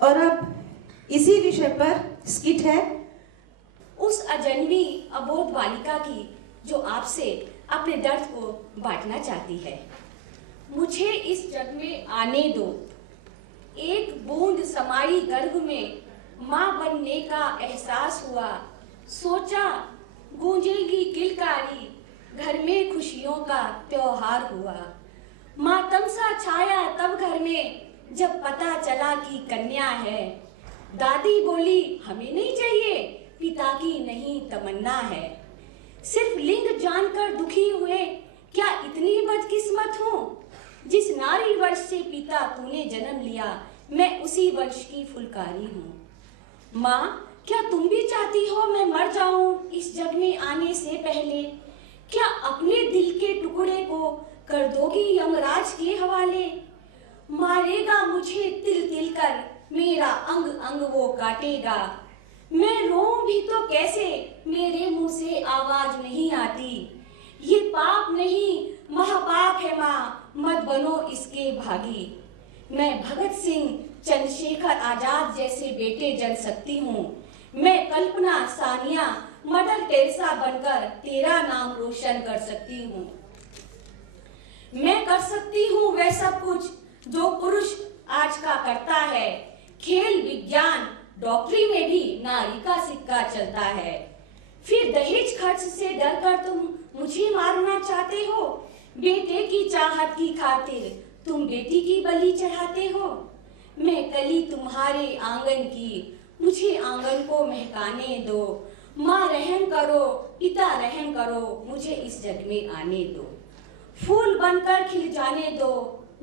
और अब इसी विषय पर स्किट है। उस अजन्मी अबोध बालिका की जो आपसे अपने दर्द को बांटना चाहती है। मुझे इस जग में आने दो। एक बूंद समाई गर्भ में माँ बनने का एहसास हुआ। सोचा गूंजेगी किलकारी, घर में खुशियों का त्योहार हुआ। मातम सा छाया तब घर में जब पता चला कि कन्या है। दादी बोली हमें नहीं चाहिए, पिता की नहीं तमन्ना है। सिर्फ लिंग जानकर दुखी हुए, क्या इतनी बदकिस्मत हूँ? जिस नारी वंश से पिता तूने जन्म लिया, मैं उसी वंश की फुलकारी हूँ। माँ, क्या तुम भी चाहती हो मैं मर जाऊं इस जग में आने से पहले? क्या अपने दिल के टुकड़े को कर दोगी यमराज के हवाले? मारेगा मुझे तिल तिल कर, मेरा अंग अंग वो काटेगा। मैं रोऊं भी तो कैसे, मेरे मुंह से आवाज नहीं आती। ये पाप नहीं महापाप है माँ, मत बनो इसके भागी। मैं भगत सिंह चंद्रशेखर आजाद जैसे बेटे जन सकती हूँ। मैं कल्पना सानिया मदर टेरेसा बनकर तेरा नाम रोशन कर सकती हूँ। मैं कर सकती हूँ वह सब कुछ जो पुरुष आज का करता है। खेल विज्ञान डॉक्टरी में भी नारी का सिक्का चलता है। फिर दहेज खर्च से डर कर तुम मुझे मारना चाहते हो। बेटे की चाहत की खातिर तुम बेटी की बलि चढ़ाते हो। मैं कली तुम्हारे आंगन की, मुझे आंगन को महकाने दो। माँ रहम करो, पिता रहम करो, मुझे इस जग में आने दो। फूल बनकर खिल जाने दो,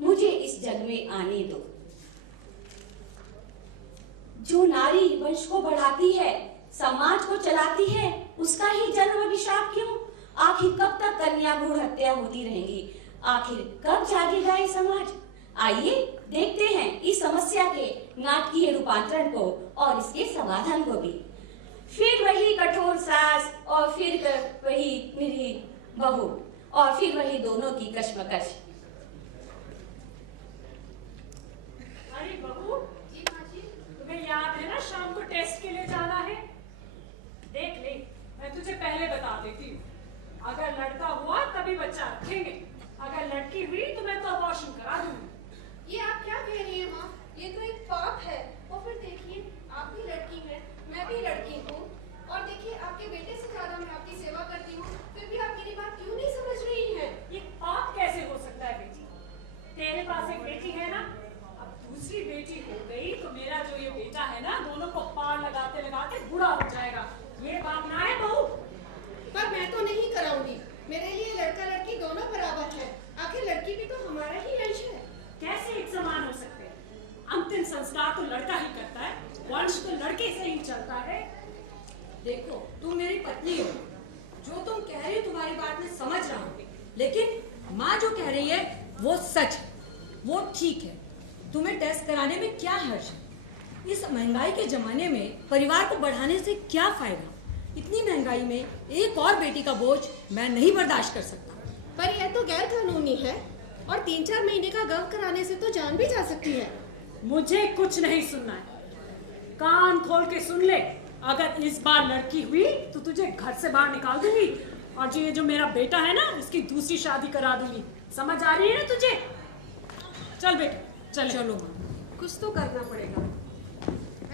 मुझे इस जग में आने दो। जो नारी वंश को बढ़ाती है, समाज को चलाती है, उसका ही जन्म अभिशाप क्यों? आखिर कब तक कन्या भ्रूण हत्या होती रहेंगी? आखिर कब जागेगा ये समाज? आइए देखते हैं इस समस्या के नाटकीय रूपांतरण को और इसके समाधान को भी। फिर वही कठोर सास और फिर वही निरीह बहू और फिर वही दोनों की कश्मकश। अरे बहू, जी माँ जी, तुम्हें याद है ना शाम को टेस्ट के लिए जाना है? देख ले, मैं तुझे पहले बता देती हूँ। अगर लड़का हुआ तभी बच्चा रखेंगे, अगर लड़की हुई तो मैं तो अबॉर्शन करा दूंगी। ये आप क्या कह रही हैं माँ? ये तो एक पाप है। और फिर देखिए, आप भी लड़की हैं, मैं भी लड़की हूँ, और देखिए आपके बेटे से ज्यादा मैं आपकी सेवा करती हूँ, फिर भी आप मेरी बात क्यों नहीं समझ रही हैं? ये पाप कैसे हो सकता है बेटी? तेरे पास एक बेटी है ना, अब दूसरी बेटी हो गई तो मेरा जो ये बेटा है ना, दोनों को पार लगाते लगाते बूढ़ा हो जाएगा। ये बात ना है बहू? पर मैं तो नहीं कराऊंगी। मेरे लिए लड़का लड़की दोनों बराबर है। आखिर लड़की भी तो हमारा ही अंश है। कैसे एक समान हो सकते हैं? अंतिम संस्कार तो लड़का ही करता है, वंश तो लड़के से ही चलता है। देखो, तुम मेरी पत्नी हो, जो तुम कह रही हो तुम्हारी बात में समझ रहा हूँ, लेकिन माँ जो कह रही है वो सच है, वो ठीक है। तुम्हें टेस्ट कराने में क्या हर्ज है? इस महंगाई के जमाने में परिवार को बढ़ाने से क्या फायदा? इतनी महंगाई में एक और बेटी का बोझ मैं नहीं बर्दाश्त कर सकता। पर यह तो गैर कानूनी है, और 3-4 महीने का गर्भ कराने से तो जान भी जा सकती है। मुझे कुछ नहीं सुनना है, कान खोल के सुन ले। अगर इस बार लड़की हुई तो तुझे घर से बाहर निकाल दूंगी, और ये जो मेरा बेटा है ना, इसकी दूसरी शादी करा दूंगी। समझ आ रही है ना तुझे? चल बेटा, चलो माँ, कुछ तो करना पड़ेगा,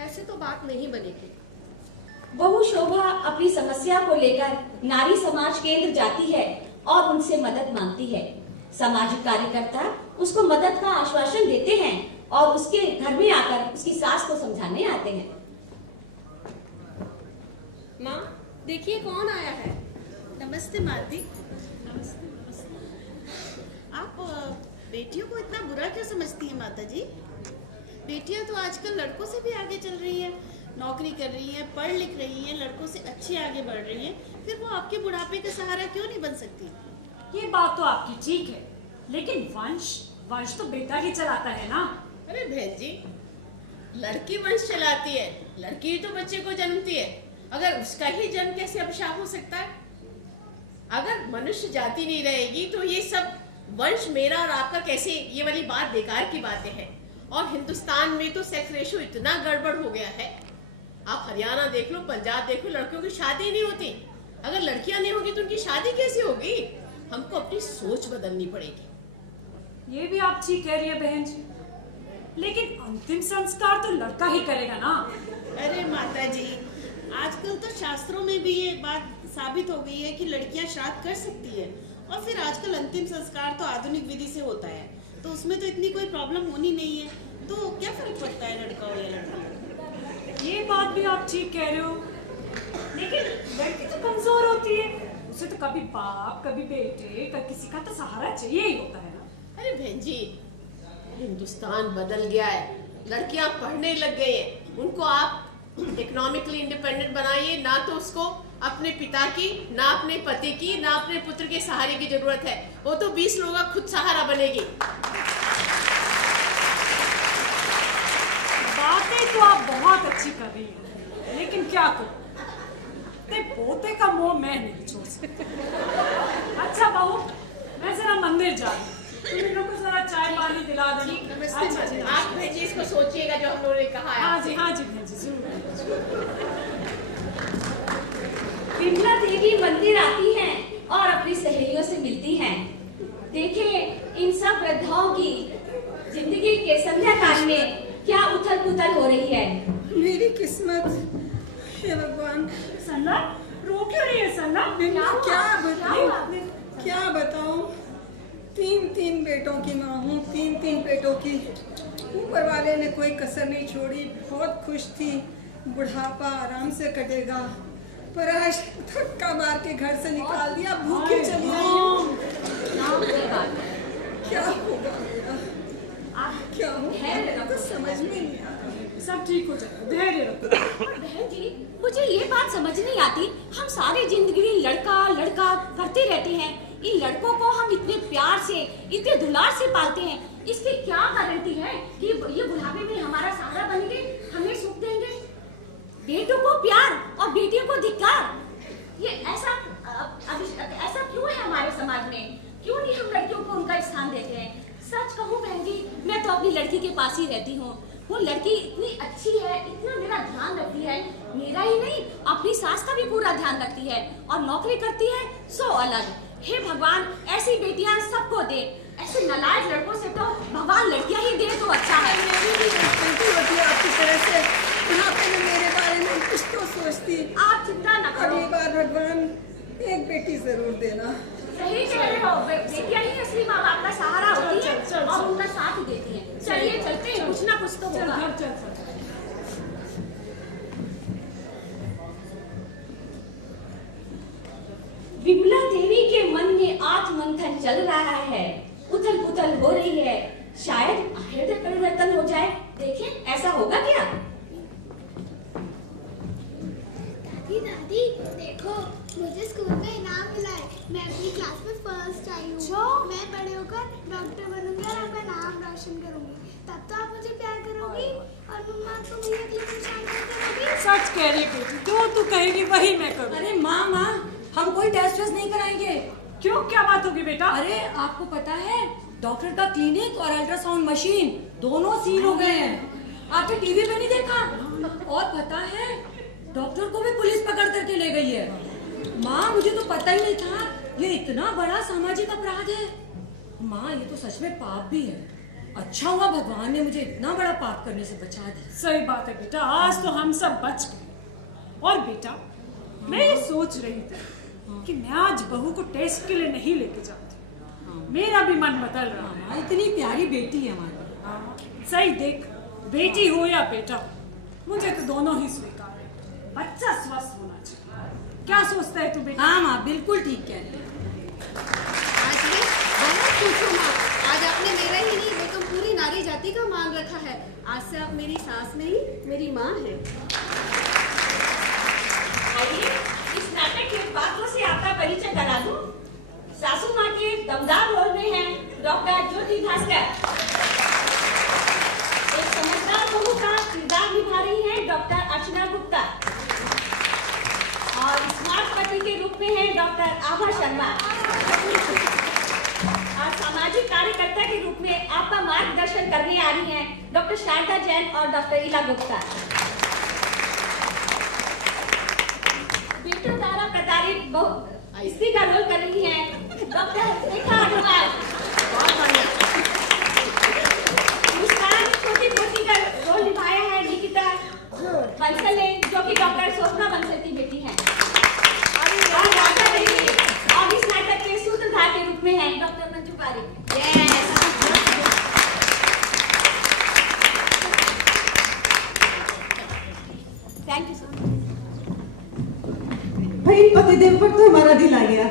ऐसे तो बात नहीं बनेगी। बहू शोभा अपनी समस्या को लेकर नारी समाज केंद्र जाती है और उनसे मदद मांगती है। सामाजिक कार्यकर्ता उसको मदद का आश्वासन देते हैं और उसके घर में आकर उसकी सास को समझाने आते हैं। माँ, देखिए कौन आया है। नमस्ते मालती। आप बेटियों को इतना बुरा क्यों समझती हैं माता जी? बेटियां तो आजकल लड़कों से भी आगे चल रही हैं, नौकरी कर रही हैं, पढ़ लिख रही हैं, लड़कों से अच्छी आगे बढ़ रही हैं, फिर वो आपके बुढ़ापे का सहारा क्यों नहीं बन सकती? ये बात तो आपकी ठीक है, लेकिन वंश तो बेटा ही चलाता है ना। अरे बहन जी, लड़की वंश चलाती है, लड़की तो बच्चे को जन्मती है। अगर उसका ही जन्म कैसे अभिशाप हो सकता है? अगर मनुष्य जाति नहीं रहेगी तो ये सब वंश मेरा और आपका कैसे, ये वाली बात बेकार की बातें हैं। और हिंदुस्तान में तो सेक्स रेशियो इतना गड़बड़ हो गया है। आप हरियाणा देख लो, पंजाब देख लो, लड़कियों की शादी नहीं होती। अगर लड़कियां नहीं होगी तो उनकी शादी कैसे होगी? हमको अपनी सोच बदलनी पड़ेगी। ये भी आप ठीक कह रही है बहन जी, लेकिन अंतिम संस्कार तो लड़का ही करेगा ना। अरे माता जी, आजकल तो शास्त्रों में भी ये बात साबित हो गई है कि लड़कियां श्राद्ध कर सकती है, और फिर आजकल अंतिम संस्कार तो आधुनिक विधि से होता है, तो उसमें तो इतनी कोई प्रॉब्लम होनी नहीं है। तो क्या फर्क पड़ता है लड़का हो या लड़की? ये बात भी आप ठीक कह रहे हो, लेकिन लड़की तो कमजोर होती है, उसे तो कभी बाप कभी बेटे कभी किसी का तो सहारा चाहिए ही होता है ना। अरे बहन जी, हिंदुस्तान बदल गया है, लड़कियां पढ़ने लग गई हैं। उनको आप इकोनॉमिकली इंडिपेंडेंट बनाइए, ना तो उसको अपने पिता की, ना अपने पति की, ना अपने पुत्र के सहारे की जरूरत है। वो तो 20 लोगों का खुद सहारा बनेगी। बातें तो आप बहुत अच्छी कर रही हैं, लेकिन क्या करूं, ते पोते का मोह मैं नहीं छोड़ सकती। अच्छा बहू, मैं जरा मंदिर जा रही हूँ, तुम इन लोगों को जरा चाय पानी दिला देना। अच्छा जी, आप बहन जी इसको सोचिएगा जो हम लोगों ने कहा है। हाँ जी बहन जी, जरूर। विमला देवी मंदिर आती हैं और अपनी सहेलियों से मिलती हैं। देखिए इन सब वृद्धाओं की जिंदगी के संध्या काल में क्या उथल पुथल हो रही है। मेरी किस्मत, हे भगवान। सन्ना, रो क्यों रही है सन्ना? क्या बताऊं? 3 बेटों की माँ हूँ, 3 पेटों की। ऊपर वाले ने कोई कसर नहीं छोड़ी, बहुत खुश थी। बुढ़ापा आराम से कटेगा, पर आज धक्का मार के घर से निकाल दिया, भूखे चली आई हूँ। क्या होगा मेरा? क्या होगा तो समझ में नहीं आ रहा। सब ठीक हो जाएगा, धैर्य रखो। बहन जी, मुझे ये बात समझ नहीं आती, हम सारी जिंदगी लड़का लड़का करते रहते हैं, इन लड़कों को हम इतने प्यार से, इतने दुलार से पालते हैं, इसकी क्या गारंटी है कि ये बुढ़ापे में हमारा सहारा बनेंगे, हमें सुख देंगे? बेटों को प्यार और बेटियों को धिक्कार, ये ऐसा क्यों है हमारे समाज में? क्यों नहीं हम लड़कियों को उनका स्थान देते हैं? सच कहूँ बहन जी, मैं तो अपनी लड़की के पास ही रहती हूँ। वो लड़की इतनी अच्छी है, इतना मेरा ध्यान रखती है, मेरा ही नहीं अपनी सास का भी पूरा ध्यान रखती है, और नौकरी करती है सो अलग। हे भगवान, ऐसी बेटियां सबको दे, ऐसे नालायक लड़कों से तो भगवान लड़कियां ही दे तो अच्छा है। मेरी भी गलती होती है आपकी तरह से, बुढ़ापे में मेरे बारे में कुछ तो सोचती। आप चिंता न करो, अगली बार भगवान एक बेटी जरूर देना। सही कह रहे हो, बेटियां ही असली माँ बाप का सहारा होती है और उनका साथ ही देती हैं। चलिए चलते हैं, कुछ ना कुछ तो होगा। विमला देवी के मन में आत्ममंथन चल रहा है, उथल पुथल हो रही है, शायद हृदय परिवर्तन हो जाए। देखें ऐसा होगा क्या? दादी देखो, मुझे स्कूल में इनाम मिला है, मैं अपनी क्लास में फर्स्ट आई हूँ। मैं बड़े होकर डॉक्टर बनूंगी और आपका नाम रोशन करूंगी, तब तो आप मुझे प्यार करोगी और मम्मा आपको भैया के लिए परेशान नहीं करोगी। सच कह रही बेटी, जो तू कहेगी वही मैं करूँ। अरे माँ, हम कोई टेस्ट वेस्ट नहीं कराएंगे। क्यों, क्या बात होगी बेटा? अरे आपको पता है, डॉक्टर का क्लिनिक और अल्ट्रासाउंड मशीन दोनों सील हो गए हैं। आपने टीवी पे नहीं देखा? और पता है, डॉक्टर को भी पुलिस पकड़ करके ले गई है। माँ, मुझे तो पता ही नहीं था ये इतना बड़ा सामाजिक अपराध है। माँ, ये तो सच में पाप भी है। अच्छा हुआ भगवान ने मुझे इतना बड़ा पाप करने से बचा दिया। सही बात है बेटा, आज तो हम सब बच गए। और बेटा, मैं ये सोच रही थी कि मैं आज बहू को टेस्ट के लिए नहीं लेके जाती। मेरा भी मन बदल रहा है। इतनी प्यारी बेटी है हमारी। सही देख, बेटी हो या बेटा, मुझे तो दोनों ही स्वीकार है। बच्चा स्वस्थ होना चाहिए। क्या सोचता है तू बेटा? हाँ माँ, बिल्कुल ठीक कह रही है। आज मैं बहुत खुश हूँ माँ, आज आपने मेरा ही नहीं, वो तो पूरी नारी जाति का मान रखा है। आज से आप मेरी सास नहीं, मेरी माँ है। आइए, इस नाटक के पात्रों से आपका परिचय करा दूं। सासू माँ के दमदार रोल में हैं डॉक्टर ज्योति भास्कर। एक समझदार बहू का किरदार निभा रही हैं डॉक्टर अर्चना गुप्ता। और स्मार्ट पति के रूप में हैं डॉक्टर आभा शर्मा। और और सामाजिक कार्यकर्ता के रूप में आपका मार्गदर्शन करने आ रही हैं डॉक्टर शारदा जैन और डॉक्टर इला गुप्ता। बेटों द्वारा प्रताड़ित स्त्री का रोल कर रही हैं डॉक्टर रेखा अग्रवाल। मुस्कान छोटी पोती का रोल निभाया है निकिता बंसल ने, जो कि डॉक्टर शोभना बंसल की बेटी हैं। और डॉक्टर और इस नाटक के सूत्रधार के रूप में हैं doctor Manju Pareek. Thank you sir. भाई पतिदेव पर तो हमारा दिल आ गया।